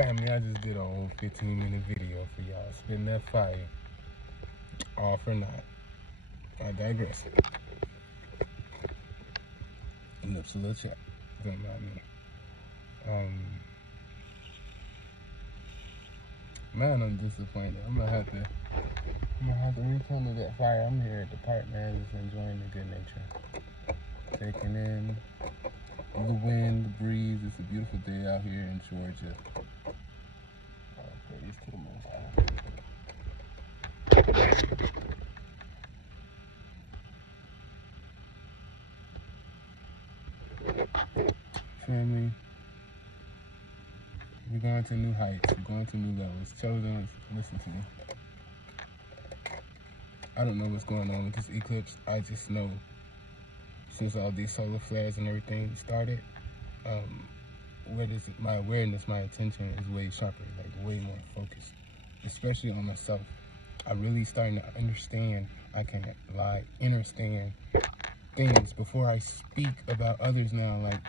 Family, I just did a whole 15-minute video for y'all spitting that fire. All for naught. I digress. Lips a little chat. Don't mind me. Man, I'm disappointed. I'm gonna have to rekindle that fire. I'm here at the park, man, just enjoying the good nature. Taking in the wind, the breeze. It's a beautiful day out here in Georgia. Praise to the Most High. Family, we're going to new heights. We're going to new levels. Children, listen to me. I don't know what's going on with this eclipse. I just know since all these solar flares and everything started, my awareness, my attention is way sharper, like way more focused, especially on myself. I'm really starting to understand, I can't lie, understand things before I speak about others now. Like,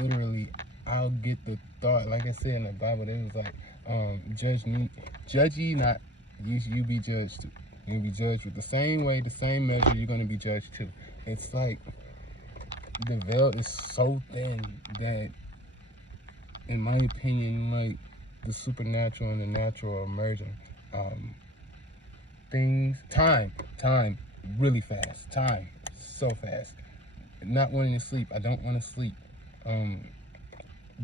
literally, I'll get the thought, like I said in the Bible, it was like, judge ye not, you be judged too. You'll be judged with the same way, the same measure, you're going to be judged too. It's like, the veil is so thin that, in my opinion, like, the supernatural and the natural are merging. Time, really fast. Time, so fast. Not wanting to sleep. I don't want to sleep.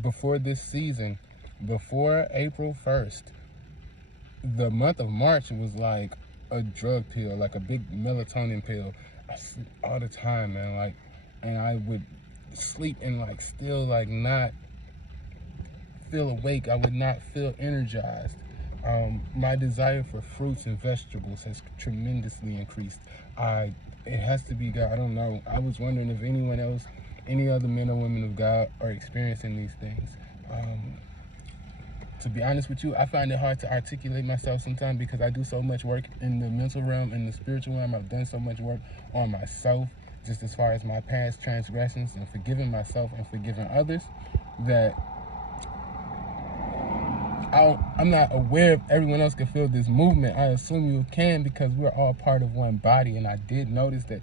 Before this season, before April 1st, the month of March was like a drug pill, like a big melatonin pill. I sleep all the time, man. Like, and I would sleep and like still like not feel awake. I would not feel energized. My desire for fruits and vegetables has tremendously increased. It has to be God. I don't know. I was wondering if anyone else, any other men or women of God are experiencing these things. To be honest with you, I find it hard to articulate myself sometimes because I do so much work in the mental realm, in the spiritual realm. I've done so much work on myself, just as far as my past transgressions and forgiving myself and forgiving others, that I'm not aware if everyone else can feel this movement. I assume you can because we're all part of one body. And I did notice that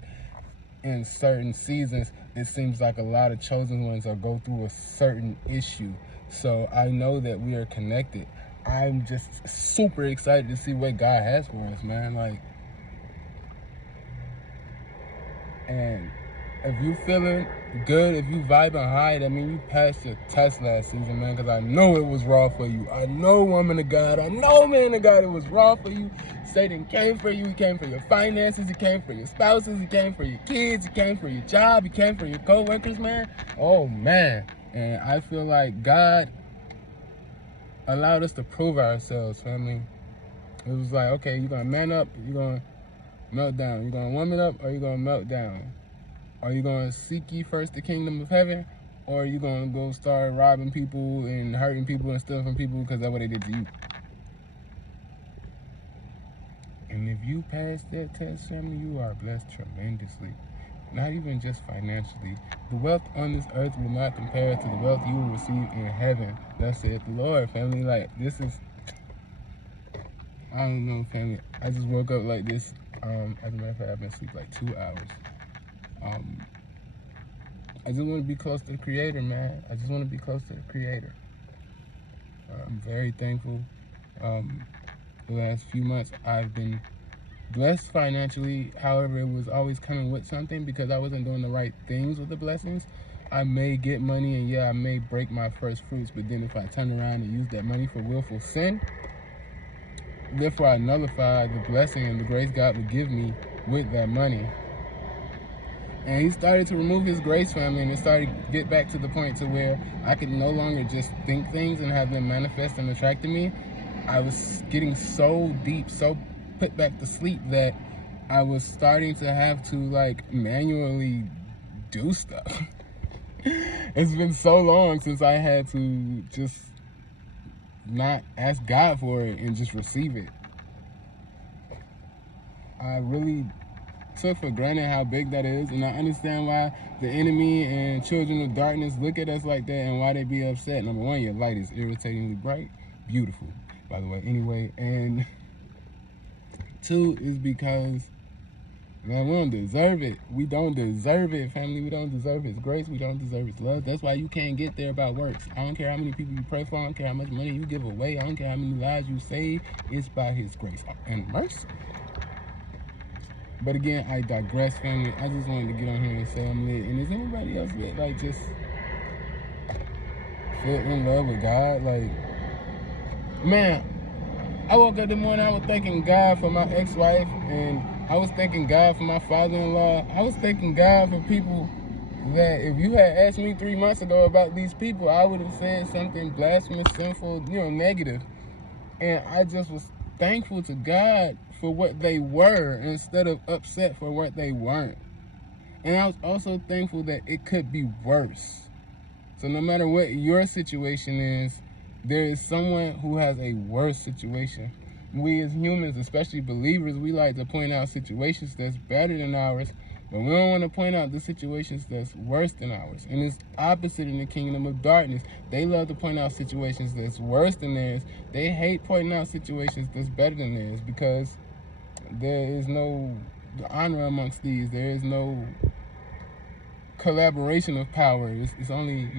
in certain seasons, it seems like a lot of chosen ones are go through a certain issue. So I know that we are connected. I'm just super excited to see what God has for us, man. Like, and if you feeling good, if you vibing high, that mean you passed your test last season, man, because I know it was raw for you. I know, woman of God, I know, man of God, it was raw for you. Satan came for you. He came for your finances. He came for your spouses. He came for your kids. He came for your job. He came for your co-workers, man. Oh, man. And I feel like God allowed us to prove ourselves, family. It was like, okay, you're going to man up, you're going to melt down. You're going to woman up, or you're going to melt down. Are you going to seek ye first the kingdom of heaven, or are you going to go start robbing people and hurting people and stealing from people because that's what they did to you? And if you pass that test, family, you are blessed tremendously. Not even just financially. The wealth on this earth will not compare to the wealth you will receive in heaven. Thus saith the Lord, family. Like, this is, I don't know, family. I just woke up like this. As a matter of fact, I've been asleep like 2 hours. I just want to be close to the Creator, man. I just want to be close to the Creator. I'm very thankful. The last few months, I've been blessed financially. However, it was always coming with something because I wasn't doing the right things with the blessings. I may get money and yeah, I may break my first fruits, but then if I turn around and use that money for willful sin, therefore I nullify the blessing and the grace God would give me with that money. And he started to remove his grace from me, and it started to get back to the point to where I could no longer just think things and have them manifest and attract to me. I was getting so deep, so put back to sleep that I was starting to have to like manually do stuff. It's been so long since I had to just not ask God for it and just receive it. I really took for granted how big that is, and I understand why the enemy and children of darkness look at us like that and why they be upset. Number one, your light is irritatingly bright. beautiful, by the way. Anyway, and 2 is because, man, we don't deserve it. We don't deserve it, family. We don't deserve His grace. We don't deserve His love. That's why you can't get there by works. I don't care how many people you pray for. I don't care how much money you give away. I don't care how many lives you save. It's by His grace and mercy. But again, I digress, family. I just wanted to get on here and say I'm lit. And is anybody else lit? Like, just feel in love with God? Like, man, I woke up this morning, I was thanking God for my ex-wife, and I was thanking God for my father-in-law. I was thanking God for people that if you had asked me 3 months ago about these people, I would have said something blasphemous, sinful, negative. And I just was thankful to God for what they were instead of upset for what they weren't. And I was also thankful that it could be worse. So no matter what your situation is, there is someone who has a worse situation. We as humans, especially believers, we like to point out situations that's better than ours, but we don't want to point out the situations that's worse than ours. And it's opposite in the kingdom of darkness. They love to point out situations that's worse than theirs. They hate pointing out situations that's better than theirs because there is no honor amongst these. There is no collaboration of power. It's only,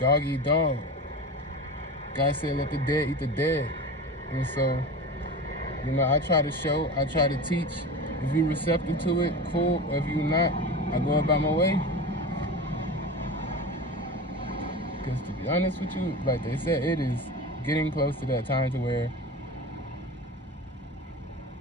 dog eat dog. God said, let the dead eat the dead. And so, I try to show, I try to teach. If you're receptive to it, cool. If you're not, I go about my way. Because to be honest with you, like they said, it is getting close to that time to where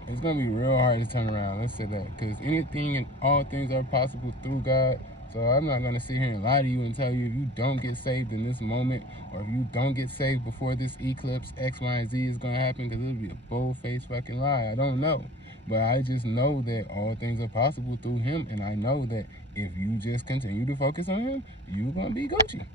it's going to be real hard to turn around. Let's say that. Because anything and all things are possible through God. So I'm not going to sit here and lie to you and tell you if you don't get saved in this moment, or if you don't get saved before this eclipse, X, Y, and Z is going to happen, because it'll be a bold-faced fucking lie. I don't know. But I just know that all things are possible through Him, and I know that if you just continue to focus on Him, you're going to be Gucci.